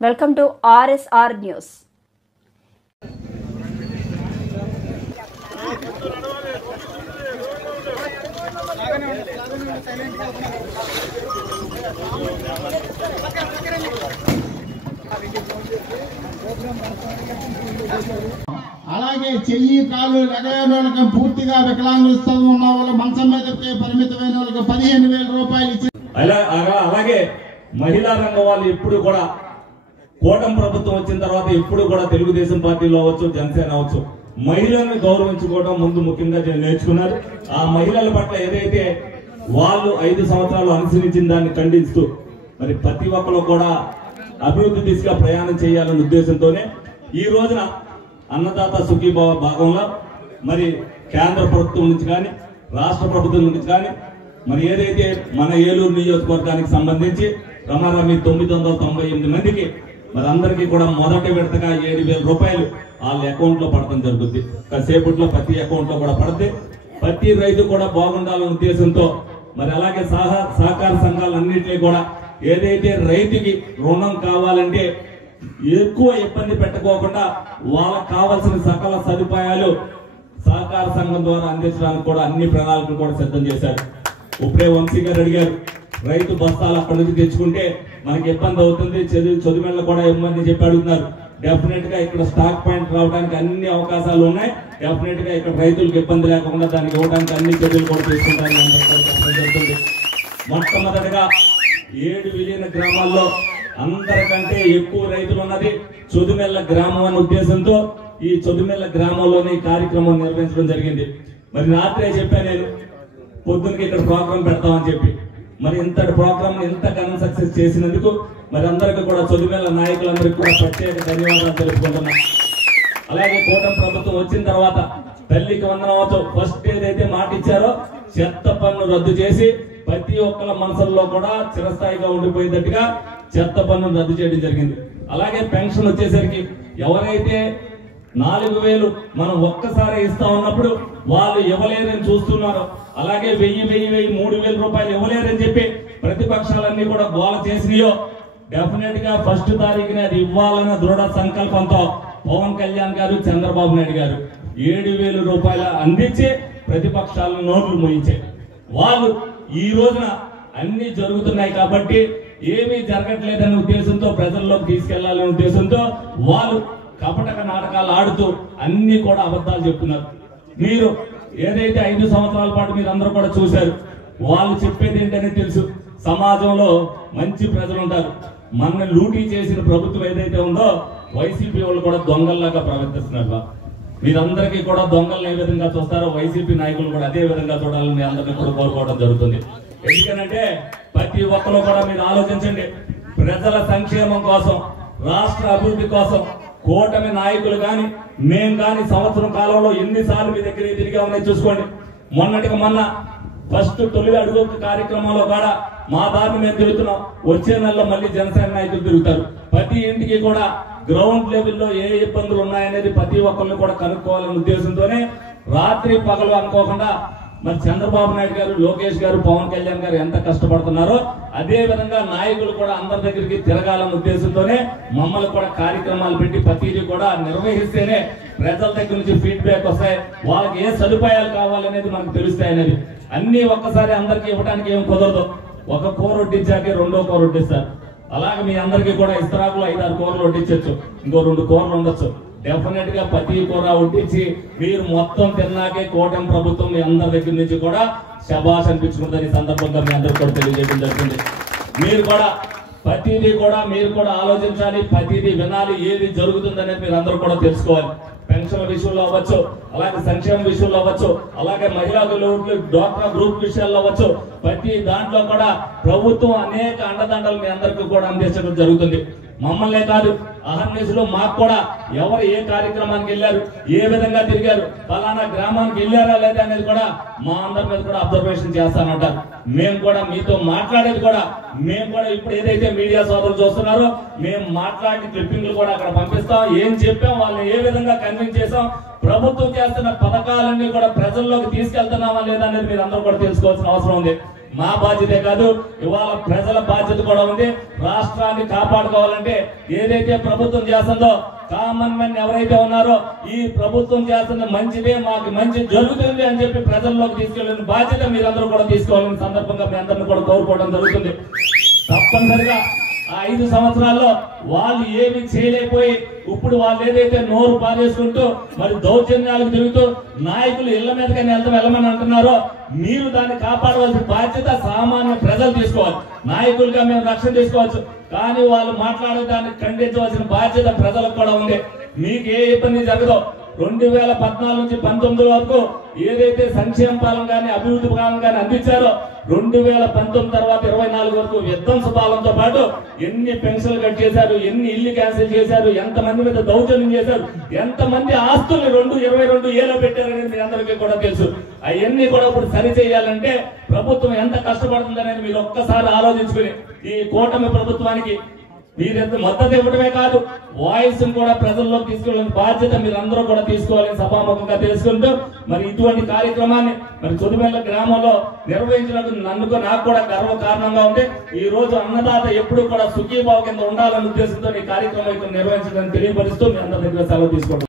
Welcome to RSR News. అలాగే చెయ్యి కాళ్ళు లగలేని వాళ్ళకి పూర్తిగా వికలాంగులతో ఉన్న వాళ్ళు మంచం మీదకే పరిమితమైన వాళ్ళకి 15,000 రూపాయలు ఇచ్చి అలాగే మహిళా రంగం వాళ్ళు ఎప్పుడు కూడా కూటమి ప్రభుత్వం వచ్చిన తర్వాత ఎప్పుడు కూడా తెలుగుదేశం పార్టీలో అవచ్చు జనసేన అవచ్చు మహిళలను గౌరవించుకోవడం ముందు ముఖ్యంగా నేర్చుకున్నారు. ఆ మహిళల పట్ల ఏదైతే వాళ్ళు 5 సంవత్సరాలు అనుసరించిన దాన్ని ఖండిస్తూ మరి ప్రతి ఒక్కరు కూడా అభివృద్ధి దిశగా ప్రయాణం చేయాలనే ఉద్దేశంతోనే ఈ రోజున అన్నదాత సుఖీభావ భాగంలో మరి కేంద్ర ప్రభుత్వం నుంచి కానీ రాష్ట్ర ప్రభుత్వం నుంచి కానీ మరి ఏదైతే మన ఏలూరు నియోజకవర్గానికి సంబంధించి రమారమి 998 మందికి మరి అందరికీ కూడా మొదటి విడతగా 7,000 రూపాయలు వాళ్ళ అకౌంట్ లో పడటం జరుగుతుంది. కాసేపట్లో ప్రతి అకౌంట్ లో కూడా పడితే ప్రతి రైతు కూడా బాగుండాలనే ఉద్దేశంతో మరి అలాగే సహకార సంఘాలన్నింటినీ కూడా ఏదైతే రైతుకి రుణం కావాలంటే ఎక్కువ ఇబ్బంది పెట్టకోకుండా వాళ్ళకి కావాల్సిన సకల సదుపాయాలు సహకార సంఘం ద్వారా అందించడానికి కూడా అన్ని ప్రణాళికలు కూడా సిద్ధం చేశారు. ఇప్పుడే వంశీ గారు అడిగారు, రైతు బస్తాలు అక్కడి నుంచి తెచ్చుకుంటే మనకి ఇబ్బంది అవుతుంది, చదువుల కూడా ఇబ్బంది చెప్పి అడుగుతున్నారు. డెఫినెట్ గా ఇక్కడ స్టాక్ పాయింట్ రావడానికి అన్ని అవకాశాలు ఉన్నాయి. డెఫినెట్ గా ఇక్కడ రైతులకు ఇబ్బంది లేకుండా దానికి ఇవ్వడానికి అన్ని చర్యలు కూడా తీసుకుంటారని. మొట్టమొదటిగా 7 విలీన గ్రామాల్లో అందరికంటే ఎక్కువ రైతులు ఉన్నది చొదుమెల్ల గ్రామం అనే ఉద్దేశంతో ఈ చొదుమెల్ల గ్రామంలోనే ఈ కార్యక్రమం నిర్వహించడం జరిగింది. మరి రాత్రే చెప్పా నేను పొద్దునకి ఇక్కడ ప్రోగ్రాం పెడతామని చెప్పి. మరి ఇంతటి ప్రోగ్రామ్ ఇంత ఘన సక్సెస్ చేసినందుకు మరి అందరికీ కూడా చొదుమెల్ల నాయకులందరికీ కూడా ప్రత్యేక ధన్యవాదాలు తెలుపుకుంటున్నాం. అలాగే కూటమి ప్రభుత్వం వచ్చిన తర్వాత తల్లికి వందనమవుతూ ఫస్ట్ ఏదైతే మాట ఇచ్చారో చెత్త పన్ను రద్దు చేసి ప్రతి ఒక్కళ్ళ మనసుల్లో కూడా చిరస్థాయిగా ఉండిపోయేటట్టుగా చెత్త పన్ను రద్దు చేయడం జరిగింది. అలాగే పెన్షన్ వచ్చేసరికి ఎవరైతే 4,000 మనం ఒక్కసారి ఇస్తా ఉన్నప్పుడు వాళ్ళు ఇవ్వలేరని చూస్తున్నారు. అలాగే 1,000 3,000 రూపాయలు ఇవ్వలేరని చెప్పి ప్రతిపక్షాలన్నీ కూడా గోల చేసినాయో డెఫినెట్ గా ఫస్ట్ తారీఖున అది ఇవ్వాలన్న దృఢ సంకల్పంతో పవన్ కళ్యాణ్ గారు చంద్రబాబు నాయుడు గారు 7,000 రూపాయలు అందించి ప్రతిపక్షాలను నోట్లు మోయించారు. వాళ్ళు ఈ రోజున అన్ని జరుగుతున్నాయి కాబట్టి ఏమీ జరగట్లేదనే ఉద్దేశంతో ప్రజల్లోకి తీసుకెళ్లాలనే ఉద్దేశంతో వాళ్ళు కపటక నాటకాలు ఆడుతూ అన్ని కూడా అబద్ధాలు చెప్తున్నారు. మీరు ఏదైతే 5 సంవత్సరాల పాటు మీరు అందరూ కూడా చూశారు. వాళ్ళు చెప్పేది ఏంటనే తెలుసు. సమాజంలో మంచి ప్రజలు ఉంటారు. మన లూటీ చేసిన ప్రభుత్వం ఏదైతే ఉందో వైసీపీ వాళ్ళు కూడా దొంగల్లాగా ప్రవర్తిస్తున్నారు. మీరందరికీ కూడా దొంగలను ఏ విధంగా చూస్తారో వైసీపీ నాయకులు కూడా అదే విధంగా చూడాలని అందరినీ కూడా కోరుకోవడం జరుగుతుంది. ఎందుకనంటే ప్రతి ఒక్కరు కూడా మీరు ఆలోచించండి. ప్రజల సంక్షేమం కోసం, రాష్ట్ర అభివృద్ధి కోసం కూటమి నాయకులు గాని మేము గాని సంవత్సరం కాలంలో ఎన్నిసార్లు మీ దగ్గర తిరిగామని చూసుకోండి. మొన్నటికి మొన్న ఫస్ట్ తొలి అడుగు కార్యక్రమంలో కూడా మా దారిని మేము తిరుగుతున్నాం. వచ్చే నెలలో మళ్ళీ జనసేన నాయకులు తిరుగుతారు. ప్రతి ఇంటికి కూడా గ్రౌండ్ లెవెల్లో ఏ ఇబ్బందులు ఉన్నాయనేది ప్రతి ఒక్కరిని కూడా కనుక్కోవాలనే ఉద్దేశంతోనే రాత్రి పగలు అనుకోకుండా మరి చంద్రబాబు నాయుడు గారు, లోకేష్ గారు, పవన్ కళ్యాణ్ గారు ఎంత కష్టపడుతున్నారో అదే విధంగా నాయకులు కూడా అందరి దగ్గరికి తిరగాలన్న ఉద్దేశంతోనే మమ్మల్ని కూడా కార్యక్రమాలు పెట్టి ప్రతిదీ కూడా నిర్వహిస్తేనే ప్రజల దగ్గర నుంచి ఫీడ్బ్యాక్ వస్తాయి. వాళ్ళకి ఏ సదుపాయాలు కావాలనేది మనకు తెలుస్తాయి అనేది. అన్ని ఒక్కసారి అందరికి ఇవ్వడానికి ఏం కుదరదు. ఒక కూర వడ్డించాకే 2వ కూర వడ్డిస్తారు. అలాగే మీ అందరికీ కూడా ఇస్తరాకులు 5-6 కూరలు వడ్డించవచ్చు, ఇంకో 2 కూరలు ఉండొచ్చు. డెఫినెట్ గా ప్రతి కూర వడ్డించి మీరు మొత్తం తిన్నాకే కూటమి ప్రభుత్వం మీ అందరి దగ్గర నుంచి కూడా శభాష్ అనిపించుకుందని సందర్భంగా మీ అందరికీ కూడా తెలియజేయడం జరిగింది. మీరు కూడా ప్రతిదీ కూడా మీరు కూడా ఆలోచించాలి, ప్రతిదీ వినాలి, ఏది జరుగుతుందనేది మీరు అందరూ కూడా తెలుసుకోవాలి. పెన్షన్ల విషయంలో అవ్వచ్చు, అలాగే సంక్షేమ విషయంలో అవ్వచ్చు, అలాగే మహిళా డ్వాక్రా గ్రూప్ విషయాల్లో అవ్వచ్చు, ప్రతి దాంట్లో కూడా ప్రభుత్వం అనేక అండదండలు మీ అందరికీ కూడా అందించడం జరుగుతుంది. మమ్మల్నే కాదు అహర్నిశలో మాకు కూడా ఎవరు ఏ కార్యక్రమానికి వెళ్ళారు, ఏ విధంగా తిరిగారు, ఫలానా గ్రామానికి వెళ్ళారా లేదా అనేది కూడా మా అందరి మీద కూడా అబ్జర్వేషన్ చేస్తానంటారు. మేము కూడా మీతో మాట్లాడేది కూడా మేము కూడా ఇప్పుడు ఏదైతే మీడియా సోదరులు చూస్తున్నారో మేము మాట్లాడిన క్లిప్పింగ్లు కూడా అక్కడ పంపిస్తాం. ఏం చెప్పాం, వాళ్ళని ఏ విధంగా కన్విన్స్ చేసాం, ప్రభుత్వం చేస్తున్న పథకాలన్నీ కూడా ప్రజల్లోకి తీసుకెళ్తున్నామా లేదా అనేది మీరు అందరూ కూడా తెలుసుకోవాల్సిన అవసరం ఉంది. మా బాధ్యతే కాదు, ఇవాళ ప్రజల బాధ్యత కూడా ఉంది. రాష్ట్రాన్ని కాపాడుకోవాలంటే ఏదైతే ప్రభుత్వం చేస్తుందో, కామన్ మ్యాన్ ఎవరైతే ఉన్నారో ఈ ప్రభుత్వం చేస్తున్న మంచిదే, మాకు మంచి జరుగుతుంది అని చెప్పి ప్రజల్లోకి తీసుకెళ్లిన బాధ్యత మీరందరూ కూడా తీసుకోవాలని సందర్భంగా మీ అందరిని కూడా కోరుకోవడం జరుగుతుంది. తప్పనిసరిగా ఆ 5 సంవత్సరాల్లో వాళ్ళు ఏమి చేయలేకపోయి ఇప్పుడు వాళ్ళు ఏదైతే నోరు పారేసుకుంటూ మరి దౌర్జన్యాలకు తిరుగుతూ నాయకులు ఇళ్ల మీదకని వెళ్ళమని అంటున్నారో, మీరు దాన్ని కాపాడవలసిన బాధ్యత సామాన్య ప్రజలు తీసుకోవాలి. నాయకులుగా మేము రక్షణ తీసుకోవచ్చు, కానీ వాళ్ళు మాట్లాడే దాన్ని ఖండించవలసిన బాధ్యత ప్రజలకు కూడా ఉంది. మీకు ఏ ఇబ్బంది జరగదో. 2014 నుంచి 19 వరకు ఏదైతే సంక్షేమ పాలన కానీ అభివృద్ధి పాలన కానీ అందించారో 2019 తర్వాత 24 వరకు విధ్వంస పాలనతో పాటు ఎన్ని పెన్షన్లు కట్ చేశారు, ఎన్ని ఇల్లు క్యాన్సిల్ చేశారు, ఎంతమంది మీద దౌర్జన్యం చేశారు, ఎంతమంది ఆస్తుల్ని 2022 పెట్టారనేది మీ అందరికీ కూడా తెలుసు. అవన్నీ కూడా ఇప్పుడు సరి చేయాలంటే ప్రభుత్వం ఎంత కష్టపడుతుందనేది మీరు ఒక్కసారి ఆలోచించుకుని ఈ కూటమి ప్రభుత్వానికి మీరెంత మద్దతు ఇవ్వడమే కాదు, వాయిస్ కూడా ప్రజల్లోకి తీసుకెళ్ళిన బాధ్యత మీరందరూ కూడా తీసుకోవాలని సభాముఖంగా తెలుసుకుంటూ మరి ఇటువంటి కార్యక్రమాన్ని మరి చుడిమెల్ల గ్రామంలో నిర్వహించినట్టు నాకు కూడా గర్వ కారణంగా ఉంది. ఈ రోజు అన్నదాత ఎప్పుడు కూడా సుఖీభావ కింద ఉండాలనే ఉద్దేశంతో ఈ కార్యక్రమం నిర్వహించడానికి తెలియపరుస్తూ మీ అందరి దగ్గర సెలవు తీసుకుంటాం.